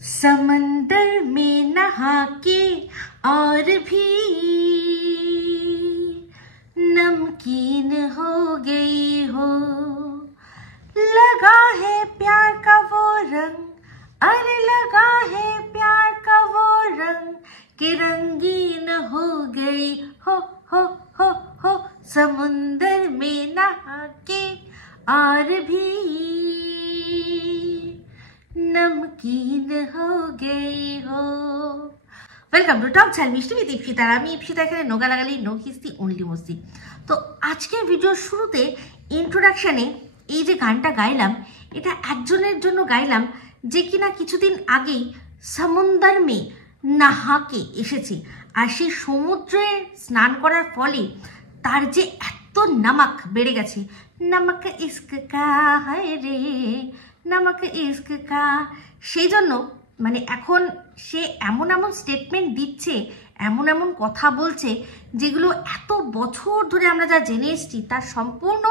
समंदर में नहा के और भी नमकीन हो गई हो, लगा है प्यार का वो रंग, अरे लगा है प्यार का वो रंग कि रंगीन हो गई हो हो हो हो। समुंदर में नहा के और भी नमकीन हो गई हो। वेलकाम टू टॉक ঝাল মিষ্টি উইথ ইপসিতা। আমি ইপসিতা, এখানে নোগা লাগালি নো কিস্তি অনলি মস্তি। তো আজকের ভিডিওর শুরুতে ইন্ট্রোডাকশানে এই যে গানটা গাইলাম, এটা একজনের জন্য গাইলাম যে কিনা কিছুদিন আগেই সমুন্দর মে নাহাকে এসেছে। আর সেই সমুদ্রে স্নান করার ফলে তার যে এত নামক বেড়ে গেছে, নামক ইস্ক কা হায় রে নামক ইস্ক কা, সেই জন্য মানে এখন সে এমন এমন স্টেটমেন্ট দিচ্ছে, এমন এমন কথা বলছে যেগুলো এত বছর ধরে আমরা যা জেনে এসেছি তার সম্পূর্ণ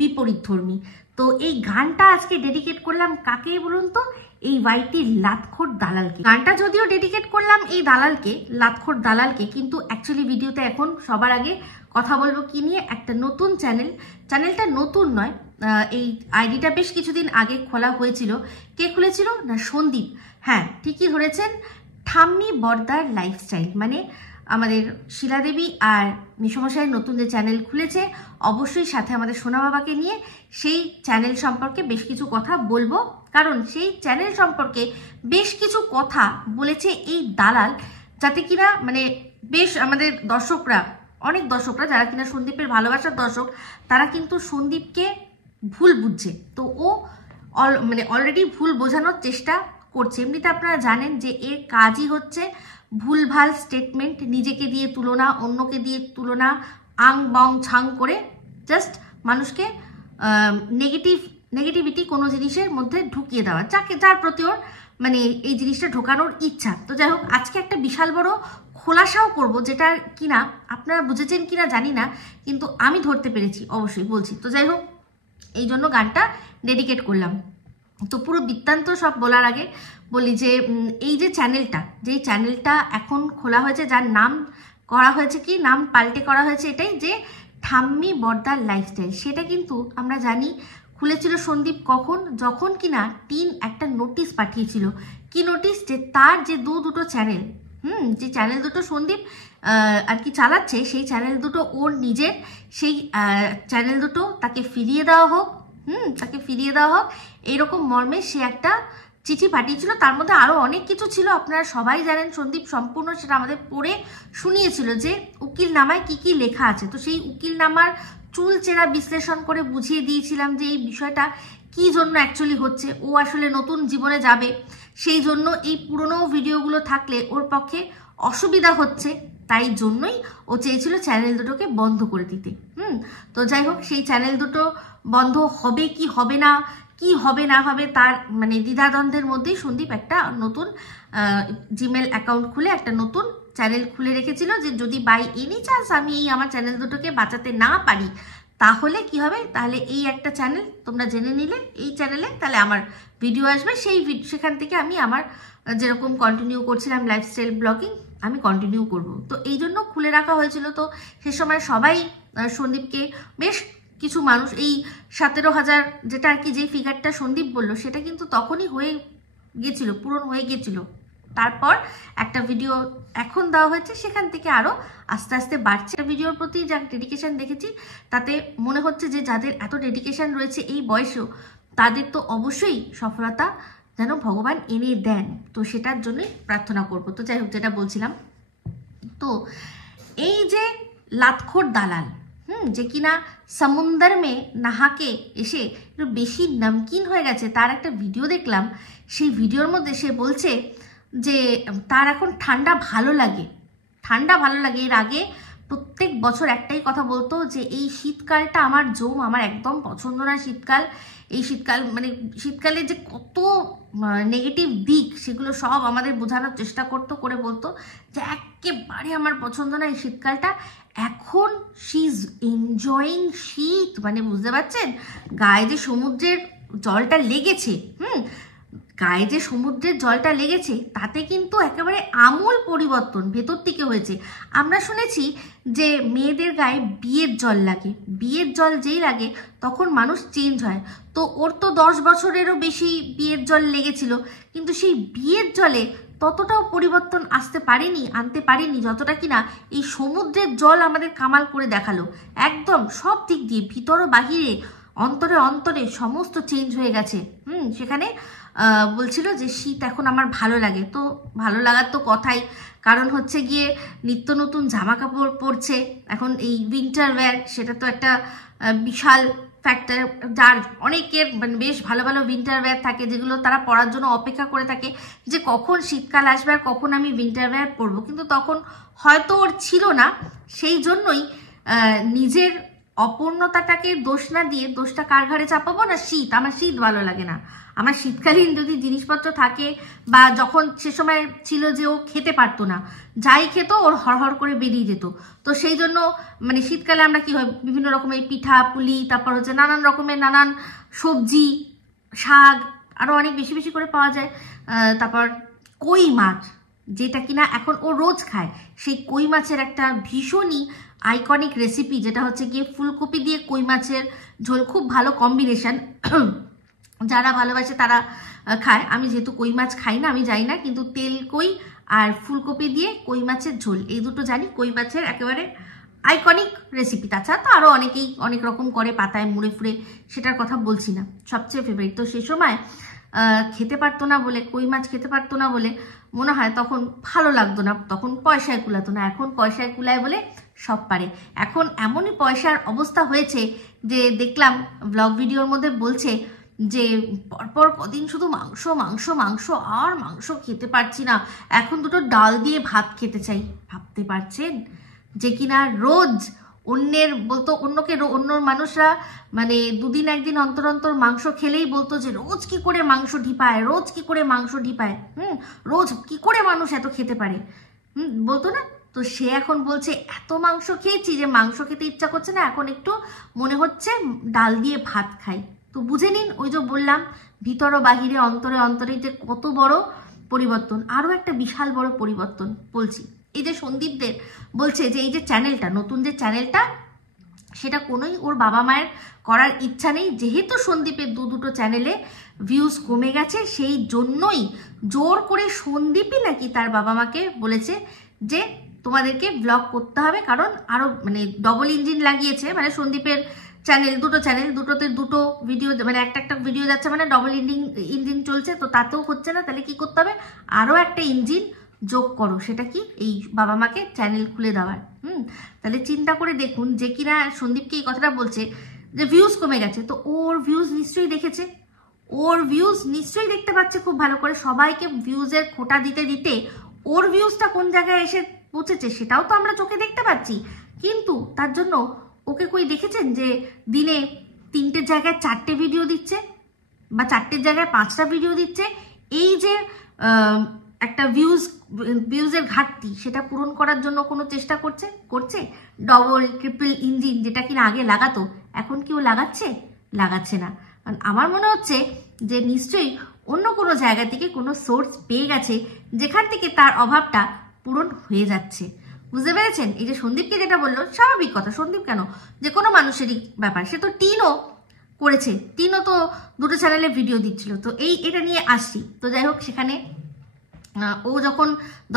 বিপরীতধর্মী। তো এই গানটা আজকে ডেডিকেট করলাম কাকে বলুন তো? এই ওয়াইটির লাতখোর দালালকে। গানটা যদিও ডেডিকেট করলাম এই দালালকে, লাতখোর দালালকে, কিন্তু অ্যাকচুয়ালি ভিডিওতে এখন সবার আগে কথা বলবো কি নিয়ে, একটা নতুন চ্যানেলটা নতুন নয়, এই আইডিটা বেশ কিছুদিন আগে খোলা হয়েছিল। কে খুলেছিল না? সন্দীপ। হ্যাঁ, ঠিকই ধরেছেন, ঠাম্মি বর্দার লাইফস্টাইল, মানে আমাদের শিলাদেবী আর মিশমশাইয়ের নতুন যে চ্যানেল খুলেছে, অবশ্যই সাথে আমাদের সোনা বাবাকে নিয়ে সেই চ্যানেল সম্পর্কে বেশ কিছু কথা বলবো, কারণ সেই চ্যানেল সম্পর্কে বেশ কিছু কথা বলেছে এই দালাল, যাতে কিনা মানে বেশ আমাদের দর্শকরা, অনেক দর্শকরা যারা কিনা সন্দীপের ভালোবাসার দর্শক, তারা কিন্তু সন্দীপকে ভুল বুঝছে। তো ও মানে অলরেডি ভুল বোঝানোর চেষ্টা করছে। এমনিতে আপনারা জানেন যে এর কাজই হচ্ছে ভুলভাল স্টেটমেন্ট, নিজেকে দিয়ে তুলনা, অন্যকে দিয়ে তুলনা, আং বং ছাং করে জাস্ট মানুষকে নেগেটিভিটি কোনো জিনিসের মধ্যে ঢুকিয়ে দেওয়া, যার প্রতি ওর মানে এই জিনিসটা ঢোকানোর ইচ্ছা। তো যাই হোক, আজকে একটা বিশাল বড় খোলাসাও করব, যেটা কিনা আপনারা বুঝেছেন কিনা জানি না, কিন্তু আমি ধরতে পেরেছি, অবশ্যই বলছি। তো যাই হোক, এই জন্য গানটা ডেডিকেট করলাম। তো পুরো বৃত্তান্ত সব বলার আগে বলি যে এই যে চ্যানেলটা এখন খোলা হয়েছে, যার নাম করা হয়েছে কি, নাম পাল্টে করা হয়েছে এটাই, যে ঠাম্মি বর্দার লাইফস্টাইল, সেটা কিন্তু আমরা জানি খুলেছিল সন্দীপ কখন, যখন কিনা টিন একটা নোটিশ পাঠিয়েছিল। কি নোটিশ? যে তার যে দুটো চ্যানেল, যে চ্যানেল দুটো সন্দীপ আর কি চালাচ্ছে, সেই চ্যানেল দুটো ওর নিজের, সেই চ্যানেল দুটো তাকে ফিরিয়ে দেওয়া হোক, তাকে ফিরিয়ে দেওয়া হোক, এইরকম মর্মে সে একটা চিঠি পাঠিয়েছিল। তার মধ্যে আরও অনেক কিছু ছিল, আপনারা সবাই জানেন, সন্দীপ সম্পূর্ণ সেটা আমাদের পড়ে শুনিয়েছিল যে উকিল নামায় কি কি লেখা আছে। তো সেই উকিল নামার চুলচেরা বিশ্লেষণ করে বুঝিয়ে দিয়েছিলাম যে এই বিষয়টা কি জন্য অ্যাকচুয়ালি হচ্ছে। ও আসলে নতুন জীবনে যাবে, সেই জন্য এই পুরনো ভিডিওগুলো থাকলে ওর পক্ষে অসুবিধা হচ্ছে, তাই জন্যই ও চেয়েছিল চ্যানেল দুটোকে বন্ধ করে দিতে। তো যাই হোক, সেই চ্যানেল দুটো বন্ধ হবে কি হবে না, কি হবে না হবে, তার মানে দ্বিধাদ্বন্দ্বের মধ্যেই সন্দীপ একটা নতুন জিমেল অ্যাকাউন্ট খুলে একটা নতুন চ্যানেল খুলে রেখেছিল, যে যদি বাই এনি চান্স আমি এই আমার চ্যানেল দুটোকে বাঁচাতে না পারি, তাহলে কি হবে, তাহলে এই একটা চ্যানেল তোমরা জেনে নিলে, এই চ্যানেলে তাহলে আমার ভিডিও আসবে, সেখান থেকে আমি আমার যেরকম কন্টিনিউ করছিলাম লাইফস্টাইল ব্লগিং, আমি কন্টিনিউ করব। তো এই জন্য খুলে রাখা হয়েছিল। তো সে সময় সবাই সন্দীপকে, বেশ কিছু মানুষ, এই 17,000 যেটা আর কি, যে ফিগারটা সন্দীপ বললো, সেটা কিন্তু তখনই হয়ে গেছিল, পূরণ হয়ে গেছিল। তারপর একটা ভিডিও এখন দেওয়া হয়েছে, সেখান থেকে আরও আস্তে আস্তে বাড়ছে। ভিডিওর প্রতি যা ডেডিকেশন দেখেছি, তাতে মনে হচ্ছে যে যাদের এত ডেডিকেশন রয়েছে এই বয়সেও, তাদের তো অবশ্যই সফলতা যেন ভগবান এনে দেন। তো সেটার জন্যই প্রার্থনা করব। তো যাই হোক, যেটা বলছিলাম, তো এই যে লাতখোর দালাল, যে কিনা সমুন্দর মে নাহাকে এসে একটু বেশি নমকিন হয়ে গেছে, তার একটা ভিডিও দেখলাম। সেই ভিডিওর মধ্যে সে বলছে যে তার এখন ঠান্ডা ভালো লাগে। এর আগে প্রত্যেক বছর একটাই কথা বলতো যে এই শীতকালটা আমার আমার একদম পছন্দ না। এই শীতকাল মানে শীতকালে যে কত নেগেটিভ দিক, সেগুলো সব আমাদের বোঝানোর চেষ্টা করে বলতো যে একেবারে আমার পছন্দ না এই শীতকালটা। এখন শি ইজ এনজয়িং শীত, মানে বুঝতে পারছেন, গায়ে যে সমুদ্রের জলটা লেগেছে, গায়ে যে সমুদ্রের জলটা লেগেছে তাতে কিন্তু একেবারে আমূল পরিবর্তন ভেতর থেকে হয়েছে। আমরা শুনেছি যে মেয়েদের গায়ে বিয়ের জল লাগে, বিয়ের জল যেই লাগে তখন মানুষ চেঞ্জ হয়। তো ওর তো 10 বছরেরও বেশি বিয়ের জল লেগেছিল, কিন্তু সেই বিয়ের জলে ততটাও পরিবর্তন আনতে পারেনি যতটা কিনা এই সমুদ্রের জল আমাদের কামাল করে দেখালো। একদম সব দিক দিয়ে, ভিতর ও বাহিরে, অন্তরে অন্তরে সমস্ত চেঞ্জ হয়ে গেছে। সেখানে বলছিল যে শীত এখন আমার ভালো লাগে। তো ভালো লাগার তো কথাই, কারণ হচ্ছে গিয়ে নিত্য নতুন জামা কাপড় পরছে এখন, এই উইন্টার ওয়্যার, সেটা তো একটা বিশাল ফ্যাক্টর। যার অনেকের মানে বেশ ভালো ভালো উইন্টার ওয়্যার থাকে যেগুলো তারা পরার জন্য অপেক্ষা করে থাকে যে কখন শীতকাল আসবে আর কখন আমি উইন্টার ওয়্যার পরবো, কিন্তু তখন হয়তো ওর ছিল না। সেই জন্যই নিজের অপূর্ণতাটাকে দোষ না দিয়ে দোষটা কার ঘাড়ে চাপাবো না, আমার শীত ভালো লাগে না। আমার শীতকালীন যদি জিনিসপত্র থাকে, বা যখন সে সময় ছিল যে ও খেতে পারতো না, যাই খেত ওর হড়হড় করে বেরিয়ে যেত। তো সেই জন্য মানে শীতকালে আমরা কি হয়, বিভিন্ন রকমের পিঠা পুলি, তারপর হচ্ছে নানান রকমের নানান সবজি, শাক, আরও অনেক বেশি বেশি করে পাওয়া যায়। তারপর কই মাছ, যেটা কিনা এখন ও রোজ খায়, সেই কই মাছের একটা ভীষণই আইকনিক রেসিপি, যেটা হচ্ছে গিয়ে ফুলকপি দিয়ে কই মাছের ঝোল, খুব ভালো কম্বিনেশন। যারা ভালোবাসে তারা খায়। আমি যেহেতু কই মাছ খাই না, আমি জানি না, কিন্তু তেল কই আর ফুলকপি দিয়ে কই মাছের ঝোল, এই দুটো জানি কই মাছের একেবারে আইকনিক রেসিপি। তাছাড়া তো আরও অনেকেই অনেক রকম করে, পাতায় মুড়ে ফুড়ে, সেটার কথা বলছি না, সবচেয়ে ফেভারিট। তো সে সময় খেতে পারতো না বলে, কই মাছ খেতে পারতো না বলে মনে হয় তখন ভালো লাগতো না, তখন পয়সায় কুলাতো না। এখন পয়সায় কুলায় বলে সব পারে। এখন এমনই পয়সার অবস্থা হয়েছে যে দেখলাম ব্লগ ভিডিওর মধ্যে বলছে যে পরপর কদিন শুধু মাংস মাংস মাংস, আর মাংস খেতে পারছি না, এখন দুটো ডাল দিয়ে ভাত খেতে চাই। ভাবতে পারছেন যে কিনা রোজ অন্য মানুষরা মানে দুদিন একদিন অন্তর অন্তর মাংস খেলেই বলতো যে রোজ কি করে মাংস ঢিপায়, রোজ কি করে মাংস ঢিপায়, রোজ কি করে মানুষ এত খেতে পারে, বলতো না? তো সে এখন বলছে এত মাংস খেয়েছি যে মাংস খেতে ইচ্ছা করছে না, এখন একটু মনে হচ্ছে ডাল দিয়ে ভাত খাই। তো বুঝে নিন, ওই যে বললাম ভিতর ও বাহিরে, অন্তরে অন্তরে যে কত বড় পরিবর্তন। আরও একটা বিশাল বড় পরিবর্তন বলছি, এই যে সন্দীপদের বলছে যে এই যে চ্যানেলটা, নতুন যে চ্যানেলটা, সেটা কোনোই ওর বাবা মায়ের করার ইচ্ছা নেই। যেহেতু সন্দীপের দুটো চ্যানেলে ভিউজ কমে গেছে, সেই জন্যই জোর করে সন্দীপই নাকি তার বাবা মাকে বলেছে যে তোমাদেরকে ব্লগ করতে হবে, কারণ আরও মানে ডবল ইঞ্জিন লাগিয়েছে। মানে সন্দীপের দুটো চ্যানেল, দুটোতে দুটো ভিডিও, মানে একটা ভিডিও যাচ্ছে, মানে ডবল ইঞ্জিন চলছে। তো তাতেও হচ্ছে না, তাহলে কি করতে হবে, আরও একটা ইঞ্জিন যোগ করো। সেটা কি, এই বাবা মাকে চ্যানেল খুলে দেওয়ার। তাহলে চিন্তা করে দেখুন, যে কিনা সন্দীপকে এই কথাটা বলছে যে ভিউজ কমে গেছে, তো ওর ভিউজ নিশ্চয়ই দেখেছে, ওর ভিউজ নিশ্চয়ই দেখতে পাচ্ছে খুব ভালো করে। সবাইকে ভিউজের খোঁটা দিতে দিতে ওর ভিউজটা কোন জায়গায় এসে পৌঁছেছে সেটাও তো আমরা চোখে দেখতে পাচ্ছি। কিন্তু তার জন্য ওকে কই দেখেছেন যে দিনে 3টের জায়গায় 4টে ভিডিও দিচ্ছে, বা 4টের জায়গায় 5টা ভিডিও দিচ্ছে। এই যে একটা ভিউজের ঘাটতি, সেটা পূরণ করার জন্য কোনো চেষ্টা করছে। ডবল ট্রিপল ইঞ্জিন যেটা কিনা আগে লাগাতো, এখন কি ও লাগাচ্ছে না। আমার মনে হচ্ছে যে নিশ্চয়ই অন্য কোনো জায়গা থেকে কোনো সোর্স পেয়ে গেছে, যেখান থেকে তার অভাবটা পূরণ হয়ে যাচ্ছে। বুঝতে পেরেছেন? এই যে সন্দীপকে যেটা বললো, স্বাভাবিক কথা, সন্দীপ কেন, যে কোনো মানুষেরই ব্যাপার। সে তো টিনও করেছে, টিনও তো দুটো চ্যানেলে ভিডিও দিচ্ছিল। তো এটা নিয়ে আসছি। তো যাই হোক, সেখানে ও যখন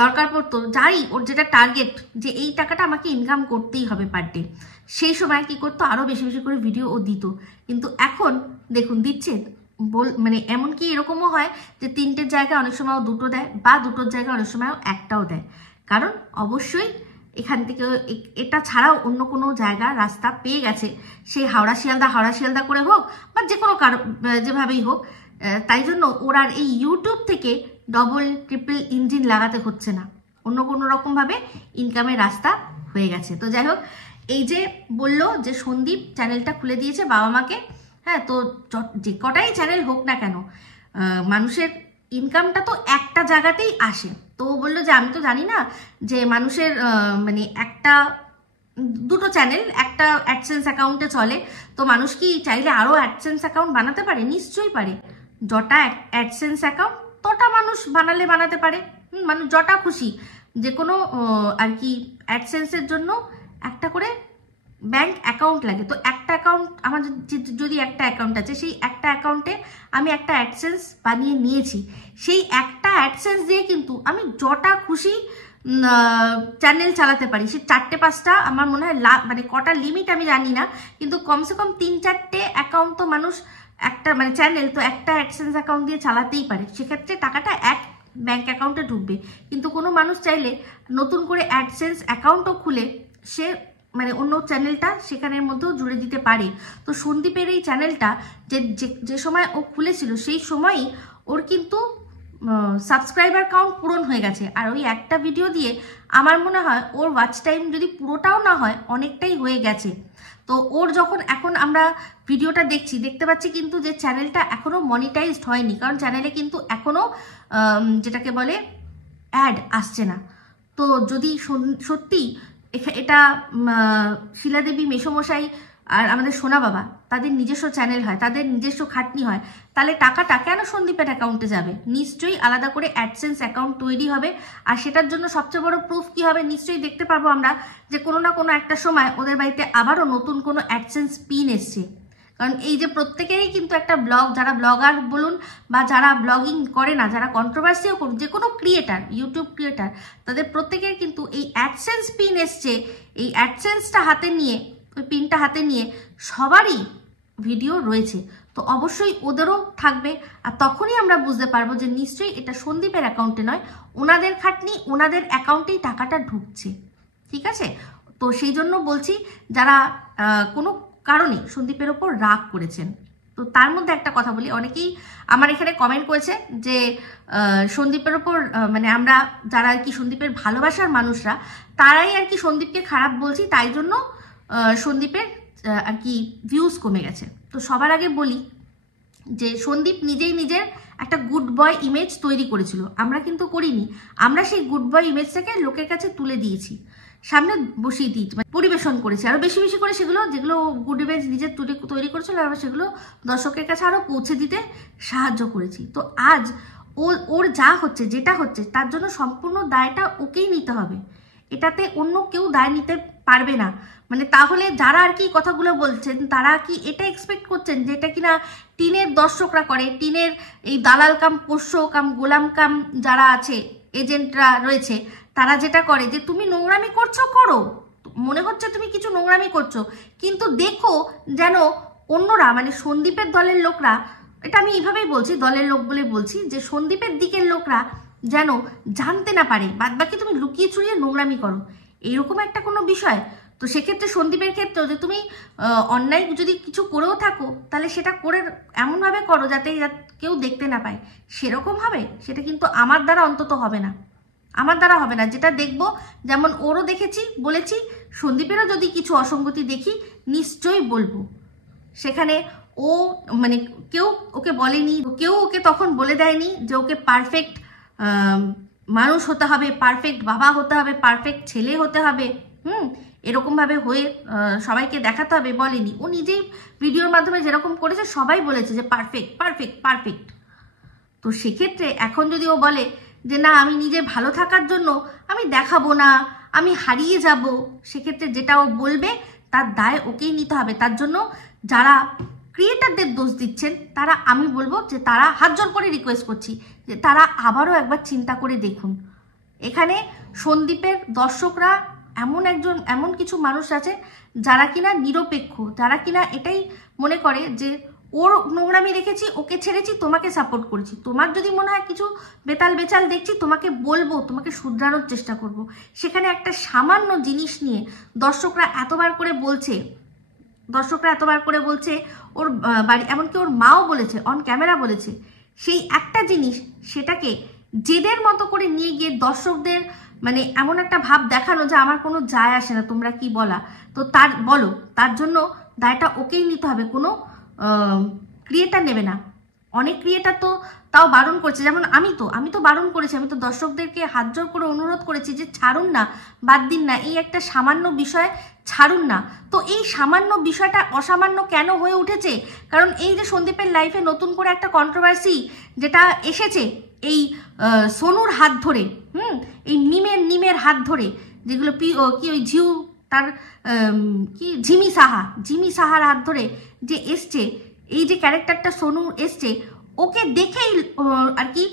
দরকার পড়তো, যাই ওর যেটা টার্গেট, যে এই টাকাটা আমাকে ইনকাম করতেই হবে পার ডে, সেই সময় কি করতো, আরও বেশি বেশি করে ভিডিও ও দিত। কিন্তু এখন দেখুন দিচ্ছে, মানে এমনকি এরকমও হয় যে 3টের জায়গায় অনেক সময় ও 2টো দেয়, বা 2টোর জায়গায় অনেক সময় 1টাও দেয়। কারণ অবশ্যই এখান থেকে এটা ছাড়াও অন্য কোনো জায়গা রাস্তা পেয়ে গেছে, সেই হাওড়া শিয়ালদা করে হোক, বা যে কোনো যেভাবেই হোক। তাই জন্য ওর আর এই ইউটিউব থেকে ডবল ট্রিপল ইঞ্জিন লাগাতে হচ্ছে না, অন্য কোনো রকমভাবে ইনকামের রাস্তা হয়ে গেছে। তো যাই হোক, এই যে বললো যে সন্দীপ চ্যানেলটা খুলে দিয়েছে বাবা মাকে, হ্যাঁ, তো যে কটাই চ্যানেল হোক না কেন, মানুষের ইনকামটা তো একটা জায়গাতেই আসে। তো বললো যে আমি তো জানি না যে মানুষের মানে দুটো চ্যানেল একটা অ্যাডসেন্স অ্যাকাউন্টে চলে, তো মানুষ কি চাইলে আরও অ্যাডসেন্স অ্যাকাউন্ট বানাতে পারে? নিশ্চয়ই পারে। যটা অ্যাডসেন্স অ্যাকাউন্ট তটা মানুষ বানালে বানাতে পারে, মানুষ যটা খুশি, যে কোনো আর কি অ্যাডসেন্সের জন্য একটা করে ব্যাংক অ্যাকাউন্ট লাগে। তো একটা অ্যাকাউন্ট আমার যদি একটা অ্যাকাউন্ট আছে, সেই একটা অ্যাকাউন্টে আমি একটা অ্যাডসেন্স বানিয়ে নিয়েছি। সেই একটা অ্যাডসেন্স দিয়ে কিন্তু আমি যটা খুশি চ্যানেল চালাতে পারি। সে 4-5টা আমার মনে হয় মানে কটা লিমিট আমি জানি না, কিন্তু কমসে কম 3-4টে অ্যাকাউন্ট তো মানুষ একটা মানে চ্যানেল তো একটা অ্যাডসেন্স অ্যাকাউন্ট দিয়ে চালাতেই পারে। সেক্ষেত্রে টাকাটা এক ব্যাংক অ্যাকাউন্টে ঢুকবে। কিন্তু কোনো মানুষ চাইলে নতুন করে অ্যাডসেন্স অ্যাকাউন্টও খুলে সে মানে অন্য চ্যানেলটা সেখানের মধ্যেও জুড়ে দিতে পারে। তো সন্দীপের এই চ্যানেলটা যে সময় ও খুলেছিল সেই সময়ই ওর কিন্তু সাবস্ক্রাইবার কাউন্ট পূরণ হয়ে গেছে। আর ওই একটা ভিডিও দিয়ে আমার মনে হয় ওর ওয়াচ টাইম যদি পুরোটাও না হয় অনেকটাই হয়ে গেছে। তো ওর যখন এখন আমরা ভিডিওটা দেখতে পাচ্ছি কিন্তু যে চ্যানেলটা এখনও মনিটাইজড হয়নি, কারণ চ্যানেলে কিন্তু এখনও যেটাকে বলে অ্যাড আসছে না। তো যদি সত্যি এটা শিলাদেবী মেসোমশাই আর আমাদের সোনা বাবা তাদের নিজস্ব চ্যানেল হয়, তাদের নিজস্ব খাটনি হয়, তাহলে টাকাটা কেন সন্দীপের অ্যাকাউন্টে যাবে? নিশ্চয়ই আলাদা করে অ্যাডসেন্স অ্যাকাউন্ট তৈরি হবে। আর সেটার জন্য সবচেয়ে বড় প্রুফ কী হবে? নিশ্চয়ই দেখতে পারবো আমরা যে কোনো না কোনো একটা সময় ওদের বাড়িতে আবারও নতুন কোনো অ্যাডসেন্স পিন এসছে। কারণ এই যে প্রত্যেকেরই কিন্তু একটা ব্লগ, যারা ব্লগার বলুন বা যারা ব্লগিং করে না, যারা কন্ট্রোভার্সিও করুন, যে কোনো ক্রিয়েটার, ইউটিউব ক্রিয়েটার, তাদের প্রত্যেকের কিন্তু এই অ্যাডসেন্স পিন এসছে। এই অ্যাডসেন্সটা হাতে নিয়ে, ওই পিনটা হাতে নিয়ে সবারই ভিডিও রয়েছে। তো অবশ্যই ওদেরও থাকবে। আর তখনই আমরা বুঝতে পারবো যে নিশ্চয়ই এটা সন্দীপের অ্যাকাউন্টে নয়, ওনাদের খাটনি, ওনাদের অ্যাকাউন্টেই টাকাটা ঢুকছে। ঠিক আছে? তো সেই জন্য বলছি, যারা কোনো কারণে সন্দীপের ওপর রাগ করেছেন, তো তার মধ্যে একটা কথা বলি, অনেকেই আমার এখানে কমেন্ট করেছে যে সন্দীপের ওপর মানে আমরা যারা আর কি সন্দীপের ভালোবাসার মানুষরা তারাই আর কি সন্দীপকে খারাপ বলছি, তাই জন্য সন্দীপের আর কি ভিউজ কমে গেছে। তো সবার আগে বলি যে সন্দীপ নিজেই নিজের একটা গুড বয় ইমেজ তৈরি করেছিল, আমরা কিন্তু করিনি। আমরা সেই গুড বয় ইমেজটাকে লোকের কাছে তুলে দিয়েছি, সামনে বসিয়ে দিয়েছি, মানে পরিবেশন করেছি আরো বেশি বেশি করে সেগুলো, যেগুলো গুড ইমেজ নিজের তৈরি করেছিল, আমরা সেগুলো দর্শকের কাছে আরো পৌঁছে দিতে সাহায্য করেছি। তো আজ ওর যা হচ্ছে, যেটা হচ্ছে, তার জন্য সম্পূর্ণ দায়টা ওকেই নিতে হবে। এটাতে অন্য কেউ দায় নিতে পারবে না। মানে তাহলে যারা আর কি কথাগুলো বলছেন তারা কি এটা এক্সপেক্ট করছেন যে এটা কিনা টিনের দর্শকরা করে, টিনের এই দালাল কাম, পোষ্য কাম, গোলাম কাম যারা আছে, এজেন্টরা রয়েছে, তারা যেটা করে যে তুমি নোংরামি করছো, করো, মনে হচ্ছে তুমি কিছু নোংরামি করছো, কিন্তু দেখো যেন অন্যরা মানে সন্দীপের দলের লোকরা, এটা আমি এইভাবেই বলছি, দলের লোক বলে বলছি, যে সন্দীপের দিকের লোকরা যেন জানতে না পারে, বাদ বাকি তুমি লুকিয়ে চুরিয়ে নোংরামি করো, এইরকম একটা কোনো বিষয়। তো সেক্ষেত্রে সন্দীপের ক্ষেত্রেও যে তুমি অন্যায় যদি কিছু করেও থাকো, তাহলে সেটা করে এমনভাবে করো যাতে কেউ দেখতে না পায়, সেরকম হবে, সেটা কিন্তু আমার দ্বারা অন্তত হবে না, আমার দ্বারা হবে না। যেটা দেখবো, যেমন ওরও দেখেছি, বলেছি, সন্দীপেরও যদি কিছু অসঙ্গতি দেখি নিশ্চয়ই বলবো। সেখানে ও মানে কেউ ওকে বলেনি, কেউ ওকে তখন বলে দেয়নি যে ওকে পারফেক্ট মানুষ হতে হবে, পারফেক্ট বাবা হতে হবে, পারফেক্ট ছেলে হতে হবে, এরকমভাবে হয়ে সবাইকে দেখাতে হবে, বলেনি। ও নিজেই ভিডিওর মাধ্যমে যেরকম করেছে সবাই বলেছে যে পারফেক্ট পারফেক্ট পারফেক্ট। তো সেক্ষেত্রে এখন যদি ও বলে যে না আমি নিজে ভালো থাকার জন্য আমি দেখাবো না, আমি হারিয়ে যাব, সেক্ষেত্রে যেটা ও বলবে তার দায় ওকেই নিতে হবে। তার জন্য যারা ক্রিয়েটারদের দোষ দিচ্ছেন তারা, আমি বলবো যে তারা হাত জোর করে রিকোয়েস্ট করছি যে তারা আবারও একবার চিন্তা করে দেখুন। এখানে সন্দীপের দর্শকরা এমন কিছু মানুষ আছে যারা কিনা নিরপেক্ষ, যারা কিনা এটাই মনে করে যে ওর নোংরামি দেখেছি, ওকে ছেড়েছি, তোমাকে সাপোর্ট করেছি, তোমার যদি মনে হয় কিছু বেতাল বেচাল দেখছি তোমাকে বলবো, তোমাকে শুধরানোর চেষ্টা করব। সেখানে একটা সামান্য জিনিস নিয়ে দর্শকরা এতবার করে বলছে ওর বাড়ি, এমনকি ওর মাও বলেছে, অন ক্যামেরা বলেছে, সেই একটা জিনিস সেটাকে জেদের মতো করে নিয়ে গিয়ে দর্শকদের মানে এমন একটা ভাব দেখানো যে আমার কোনো যায় আসে না তোমরা কি বলা, তো তার জন্য দায়টা ওকেই নিতে হবে, কোনো ক্রিয়েটার নেবে না। অনেক ক্রিয়েটার তো তাও বারণ করছে, যেমন আমি তো বারণ করেছি, আমি তো দর্শকদেরকে হাত জোর করে অনুরোধ করেছি যে ছাড়ুন না, বাদ দিন না, এই একটা সামান্য বিষয় ছাড়ুন না। তো এই সামান্য বিষয়টা অসামান্য কেন হয়ে উঠেছে? কারণ এই যে সন্দীপের লাইফে নতুন করে একটা কন্ট্রোভার্সি যেটা এসেছে এই সোনুর হাত ধরে, এই নিমের হাত ধরে, যেগুলো কি ওই ঝিউ তার কি ঝিমি সাহার হাত ধরে যে এসছে, এই যে ক্যারেক্টারটা সোনু এসছে, ওকে দেখেই আর কি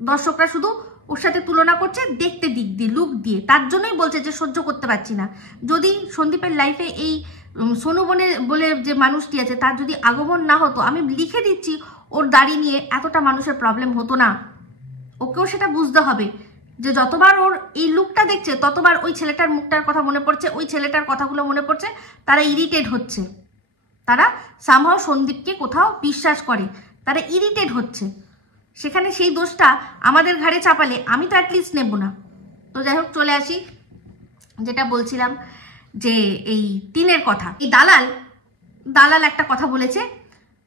দর্শকরা শুধু ওর সাথে তুলনা করছে দেখতে দিক দিয়ে, লুক দিয়ে। তার জন্যই বলছে যে সহ্য করতে পারছি না। যদি সন্দীপের লাইফে এই সোনু বলে যে মানুষটি আছে তার যদি আগমন না হতো, আমি লিখে দিচ্ছি ওর দাড়ি নিয়ে এতটা মানুষের প্রবলেম হতো না। ওকেও সেটা বুঝতে হবে যে যতবার ওর এই লুকটা দেখছে ততবার ওই ছেলেটার মুখটার কথা মনে পড়ছে, ওই ছেলেটার কথাগুলো মনে পড়ছে, তারা ইরিটেট হচ্ছে, তারা সামহাও সন্দীপকে কোথাও বিশ্বাস করে, তারা ইরিটেট হচ্ছে। সেখানে সেই দোষটা আমাদের ঘাড়ে চাপালে আমি তো অ্যাটলিস্ট নেব না। তো যাই হোক, চলে আসি যেটা বলছিলাম, যে এই টিনের কথা। এই দালাল একটা কথা বলেছে,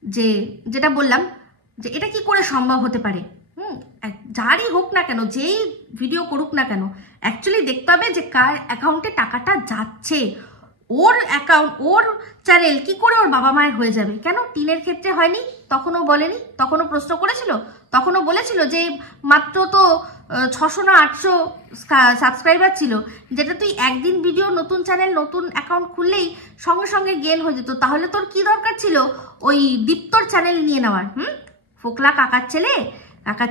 যে যেটা বললাম যে এটা কি করে সম্ভব হতে পারে। যারই হোক না কেন, যেই ভিডিও করুক না কেন, অ্যাকচুয়ালি দেখতে হবে যে কার অ্যাকাউন্টে টাকাটা যাচ্ছে। ওর অ্যাকাউন্ট, ওর চ্যানেল কি করে ওর বাবা মায়ের হয়ে যাবে? কেন টিনের ক্ষেত্রে হয়নি? তখনও বলেনি, তখনও প্রশ্ন করেছিল, তখনও বলেছিল যে মাত্র তো 600 না 800 সাবস্ক্রাইবার ছিল, যেটা তুই একদিন ভিডিও, নতুন চ্যানেল, নতুন অ্যাকাউন্ট খুললেই সঙ্গে সঙ্গে গেন হয়ে যেত। তাহলে তোর কি দরকার ছিল ওই দীপ্তর চ্যানেল নিয়ে নেওয়ার? ফোকলা কাকার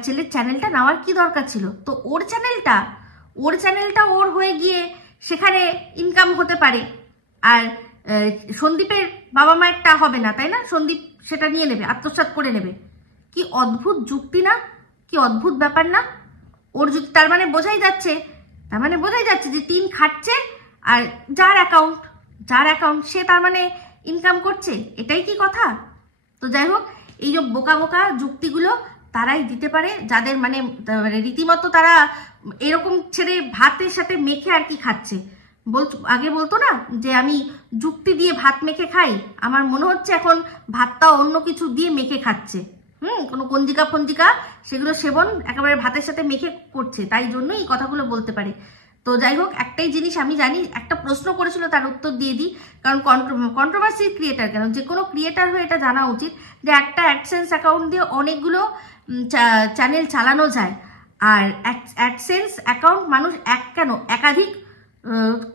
ছেলের চ্যানেলটা নেওয়ার কি দরকার ছিল? তো ওর চ্যানেলটা ওর হয়ে গিয়ে সেখানে ইনকাম হতে পারে, আর সন্দীপের বাবা মায়েরটা হবে না, তাই না? সন্দীপ সেটা নিয়ে নেবে, আত্মসাৎ করে নেবে। কি অদ্ভুত যুক্তি না? কি অদ্ভুত ব্যাপার না? ওর যদি তার মানে বোঝাই যাচ্ছে যে টিন খাচ্ছে, আর যার অ্যাকাউন্ট সে তার মানে ইনকাম করছে, এটাই কি কথা? তো যাই হোক, এই যে বোকা যুক্তিগুলো তারাই দিতে পারে, যাদের মানে রীতিমতো তারা এরকম ছেড়ে ভাতের সাথে মেখে আর কি খাচ্ছে। আগে বলতো না যে আমি যুক্তি দিয়ে ভাত মেখে খাই, আমার মনে হচ্ছে এখন ভাতটা অন্য কিছু দিয়ে মেখে খাচ্ছে। কোনো কঞ্জিকা সেগুলো সেবন একেবারে ভাতের সাথে মেখে করছে, তাই জন্যই এই কথাগুলো বলতে পারে। তো যাই হোক, একটাই জিনিস আমি জানি, একটা প্রশ্ন করেছিল তার উত্তর দিয়ে দিই, কারণ কন্ট্রোভার্সি ক্রিয়েটার কেন, যে কোনো ক্রিয়েটার হয়ে এটা জানা উচিত যে একটা অ্যাডসেন্স অ্যাকাউন্ট দিয়ে অনেকগুলো চ্যানেল চালানো যায়, আর অ্যাডসেন্স অ্যাকাউন্ট মানুষ একাধিক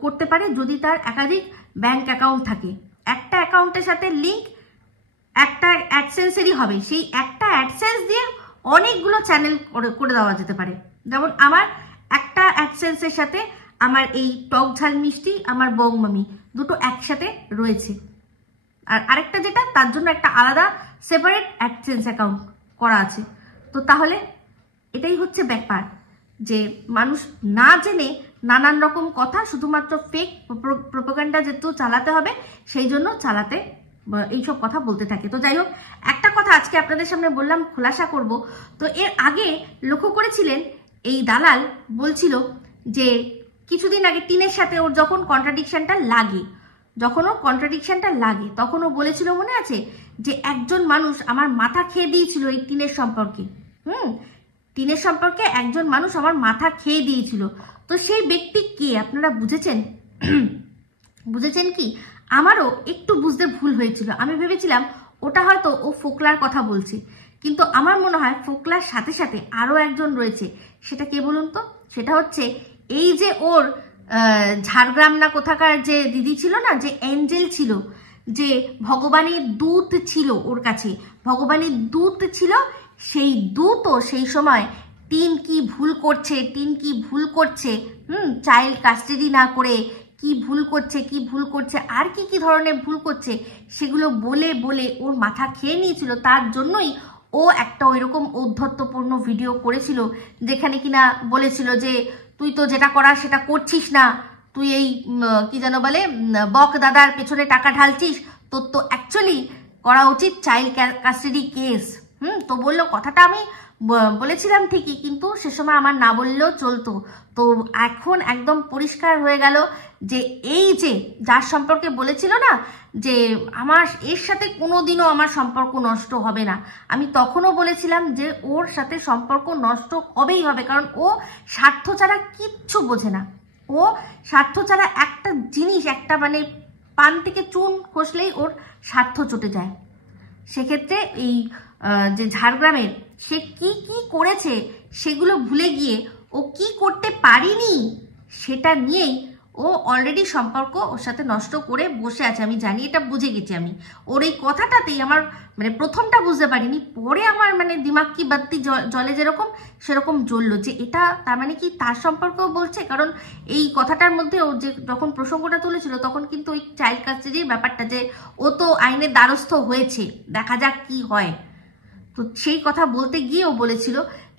করতে পারে যদি তার একাধিক ব্যাংক অ্যাকাউন্ট থাকে। একটা অ্যাকাউন্টের সাথে লিঙ্ক একটা অ্যাডসেন্সেরই হবে, সেই একটা অ্যাডসেন্স দিয়ে অনেকগুলো চ্যানেল করে দেওয়া যেতে পারে। যেমন আমার একটা অ্যাডসেন্সের সাথে আমার এই টক ঝাল মিষ্টি, আমার বৌমামি দুটো একসাথে রয়েছে, আর আরেকটা যেটা তার জন্য একটা আলাদা সেপারেট অ্যাডসেন্স অ্যাকাউন্ট করা আছে। তো তাহলে এটাই হচ্ছে ব্যাপার, যে মানুষ না জেনে নানান রকম কথা শুধুমাত্র ফেক প্রোপাগান্ডা যেহেতু চালাতে হবে সেই জন্য এইসব কথা বলতে থাকে। তো যাই হোক, একটা কথা আজকে আপনাদের সামনে বললাম, খোলাসা করব। তো এর আগে লক্ষ্য করেছিলেন এই দালাল বলছিল যে কিছুদিন আগে টিনের সাথে ওর যখন কন্ট্রাডিকশনটা লাগে তখন ও বলেছিল, মনে আছে, যে একজন মানুষ আমার মাথা খেয়ে দিয়েছিল এই টিনের সম্পর্কে একজন মানুষ আমার মাথা খেয়ে দিয়েছিল। তো সেই ব্যক্তি কে আপনারা বুঝেছেন কি? আমারও একটু বুঝতে ভুল হয়েছিল, আমি ভেবেছিলাম ওটা হয়তো ও ফোকলার কথা বলছে, কিন্তু আমার মনে হয় ফোকলার সাথে সাথে আরো একজন রয়েছে। সেটা কে বলুন তো? সেটা হচ্ছে এই যে ওর ঝাড়গ্রাম না কোথাকার যে দিদি ছিল না, যে এঞ্জেল ছিল, যে ভগবানের দূত ছিল, ওর কাছে ভগবানের দূত ছিল, সেই দূতও সেই সময় টিন কি ভুল করছে চাইল্ড কাস্টাডি না করে কি ভুল করছে আর কি ধরনের ভুল করছে সেগুলো বলে ওর মাথা খেয়ে নিয়েছিল। তার জন্যই ও একটা ওইরকম ঔদ্ধত্যপূর্ণ ভিডিও করেছিল, যেখানে কিনা বলেছিল যে তুই তো যেটা করার সেটা করছিস না, তুই এই কি যেন বলে বক দাদার পেছনে টাকা ঢালছিস, তোর তো অ্যাকচুয়ালি করা উচিত চাইল্ড কাস্টাডি কেস। তো বললো, কথাটা আমি বলেছিলাম ঠিকই, কিন্তু সে সময় আমার না বললেও চলতো। তো এখন একদম পরিষ্কার হয়ে গেল যে এই যে যার সম্পর্কে বলেছিল না যে আমার এর সাথে কোনোদিনও আমার সম্পর্ক নষ্ট হবে না, আমি তখনও বলেছিলাম যে ওর সাথে সম্পর্ক নষ্ট হবেই হবে, কারণ ও স্বার্থ ছাড়া কিচ্ছু বোঝে না। ও স্বার্থ ছাড়া একটা জিনিস, একটা মানে পান থেকে চুন খসলেই ওর স্বার্থ চটে যায়। সেক্ষেত্রে এই যে ঝাড়গ্রামের সে কি কি করেছে সেগুলো ভুলে গিয়ে ও কি করতে পারিনি সেটা নিয়েই ও অলরেডি সম্পর্ক ওর সাথে নষ্ট করে বসে আছে। আমি জানি, এটা বুঝে গেছি আমি। ওর এই কথাটাতেই আমার মানে প্রথমটা বুঝতে পারিনি, পরে আমার মানে দিমাগ কি বাত্তি জলে যেরকম সেরকম জ্বললো যে এটা তার মানে কি তার সম্পর্কেও বলছে। কারণ এই কথাটার মধ্যে ও যে যখন প্রসঙ্গটা তুলেছিল তখন কিন্তু ওই চাইল্ড কাস্টাডির ব্যাপারটা, যে ও তো আইনের দ্বারস্থ হয়েছে, দেখা যাক কি হয়, তো সেই কথা বলতে গিয়ে ও বলেছিল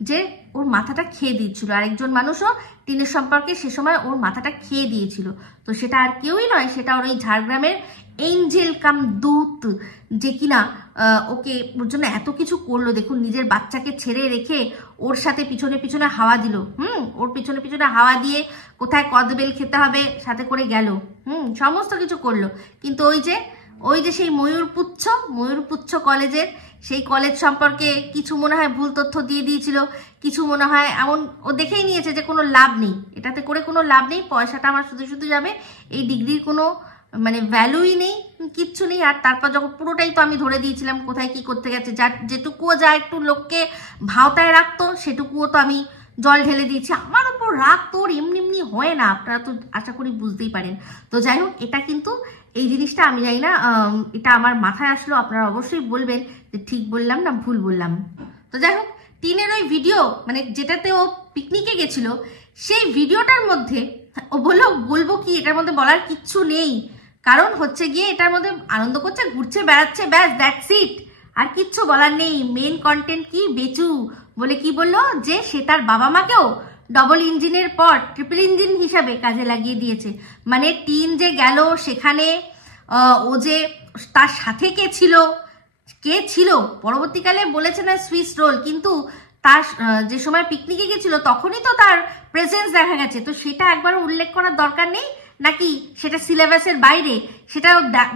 যে ওর মাথাটা খেয়ে দিয়েছিল আরেকজন মানুষও টিনের সম্পর্কে সে সময় ওর মাথাটা খেয়ে দিয়েছিল। তো সেটা আর কেউই নয়, সেটা ওর ওই ঝাড়গ্রামের এঞ্জেল কাম দূত, যে কিনা ওকে ওর জন্য এত কিছু করলো। দেখুন, নিজের বাচ্চাকে ছেড়ে রেখে ওর সাথে পিছনে পিছনে হাওয়া দিল, ওর পিছনে পিছনে হাওয়া দিয়ে কোথায় কদবেল খেতে হবে সাথে করে গেল, সমস্ত কিছু করলো। কিন্তু ওই যে সেই ময়ূরপুচ্ছ কলেজের সেই কলেজ সম্পর্কে কিছু মনে হয় ভুল তথ্য দিয়ে দিয়েছিল, কিছু মনে হয় এমন ও দেখেই নিয়েছে যে কোনো লাভ নেই, এটাতে করে কোনো লাভ নেই, পয়সাটা আমার শুধু শুধু যাবে, এই ডিগ্রির কোনো মানে ভ্যালুই নেই, কিচ্ছু নেই। আর তারপর যখন পুরোটাই তো আমি ধরে দিয়েছিলাম কোথায় কি করতে গেছে, যেটুকুও যা একটু লোককে ভাওতায় রাখতো সেটুকুও তো আমি জল ঢেলে দিয়েছি। আমার ওপর রাগ তোর এমনি এমনি হয় না, আপনারা তো আশা করি বুঝতেই পারেন। তো যাই হোক, এটা কিন্তু এই জিনিসটা আমি জানি না, এটা আমার মাথায় আসলো, আপনারা অবশ্যই বলবেন যে ঠিক বললাম না ভুল বললাম। তো যাই হোক, টিনের ওই ভিডিও মানে যেটাতে ও পিকনিকে গেছিল সেই ভিডিওটার মধ্যে ও বলবো কি, এটার মধ্যে বলার কিচ্ছু নেই, কারণ হচ্ছে গিয়ে এটার মধ্যে আনন্দ করছে, ঘুরছে বেড়াচ্ছে, ব্যাস দ্যাটস ইট, আর কিচ্ছু বলার নেই। মেন কন্টেন্ট কি, বেচু বলে কি বললো যে সে তার বাবা মাকেও ডবল ইঞ্জিনের পর ট্রিপল ইঞ্জিন হিসাবে কাজে লাগিয়ে দিয়েছে। মানে টিন যে গেল সেখানে ও যে তার সাথে কে ছিল পরবর্তীকালে বলেছে না সুইস রোল, কিন্তু তার যে সময় পিকনিকে গেছিল তখনই তো তার প্রেজেন্স দেখা গেছে। তো সেটা একবার উল্লেখ করার দরকার নেই নাকি? সেটা সিলেবাসের বাইরে, সেটা